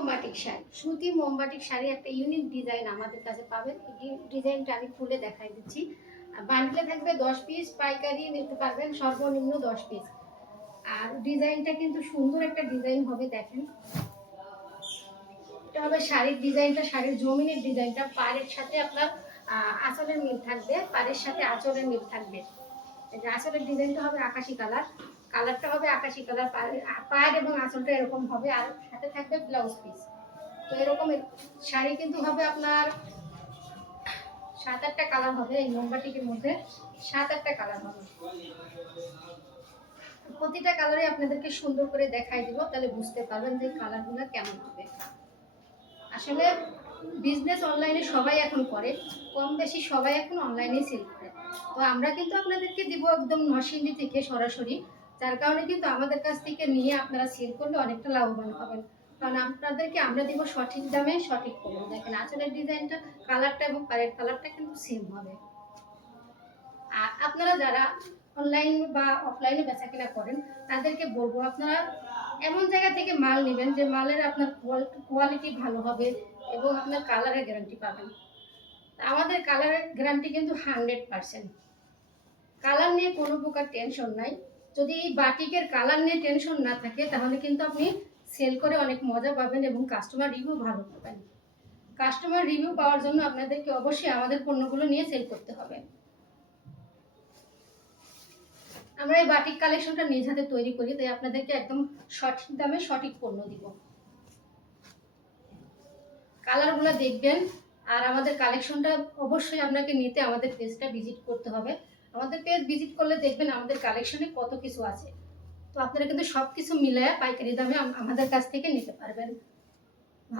মোমবাটিক শাড়ি, সুতি মোমবাটিক শাড়ি একটা unique design আমাদের কাছে পাবেন। এই ডিজাইনটা আমি খুলে দেখাই দিচ্ছি। বান্ডেলে থাকবে 10 পিস, পাইকারি নিতে পারবেন সর্বনিম্ন 10 পিস। আর ডিজাইনটা কিন্তু সুন্দর একটা ডিজাইন হবে, দেখেন। এটা হবে শাড়ির ডিজাইনটা, শাড়ির জমিনের ডিজাইনটা। পাড়ের সাথে আপনার আঁচলের মিল থাকবে, পাড়ের সাথে আঁচলের মিল থাকবে। এই যে আঁচলের ডিজাইনটা হবে আকাশি কালার, কালারটা হবে আকাশি কালার, পাড় এবং আঁচলটা এরকম হবে। আর সাথে থাকবে ব্লাউজ পিস। তো এরকম শাড়ি কিন্তু হবে আপনার 7-8টা কালার হবে। এই মোমবাটিকের মধ্যে 7-8টা কালার হবে। প্রতিটা কালারে আপনাদেরকে সুন্দর করে দেখাই দিব, তাহলে বুঝতে পারবেন যে কালারগুলো কেমন হবে। আসলে বিজনেস অনলাইনে সবাই এখন করে, কম বেশি সবাই এখন অনলাইনে সেল করে। তো আমরা কিন্তু আপনাদেরকে দিব একদম নরসিংদী থেকে সরাসরি, যার কারণে কিন্তু আমাদের কাছ থেকে নিয়ে আপনারা সেল করলে অনেকটা লাভবান হবেন। কারণ আপনাদেরকে আমরা দিব সঠিক দামে সঠিক পণ্য। দেখেন আঁচলের ডিজাইনটা, কালারটা এবং পাড়ের কালারটা কিন্তু সেম হবে। আর আপনারা যারা অনলাইন বা অফলাইনে বেচাকেনা করেন, তাদেরকে বলবো আপনারা এমন জায়গা থেকে মাল নেবেন যে মালের আপনার কোয়ালিটি ভালো হবে এবং আপনার কালারের গ্যারান্টি পাবেন। আমাদের কালারের গ্যারান্টি কিন্তু 100%। কালার নিয়ে কোনো প্রকার টেনশন নাই। যদি এই বাটিকের কালার নিয়ে টেনশন না থাকে, তাহলে কিন্তু আপনি সেল করে অনেক মজা পাবেন এবং কাস্টমার রিভিউ ভালো পাবেন। কাস্টমার রিভিউ পাওয়ার জন্য আপনাদেরকে অবশ্যই আমাদের পণ্যগুলো নিয়ে সেল করতে হবে। আমরা এই বাটিক কালেকশনটা নিজ হাতে তৈরি করি, তাই আপনাদেরকে একদম সঠিক দামে সঠিক পণ্য দিব। কালারগুলো দেখবেন। আর আমাদের কালেকশনটা অবশ্যই আপনাকে নিতে আমাদের পেজটা ভিজিট করতে হবে। আমাদের পেজ ভিজিট করলে দেখবেন আমাদের কালেকশনে কত কিছু আছে। তো আপনারা কিন্তু সব কিছু মিলায় পাইকারি দামে আমাদের কাছ থেকে নিতে পারবেন।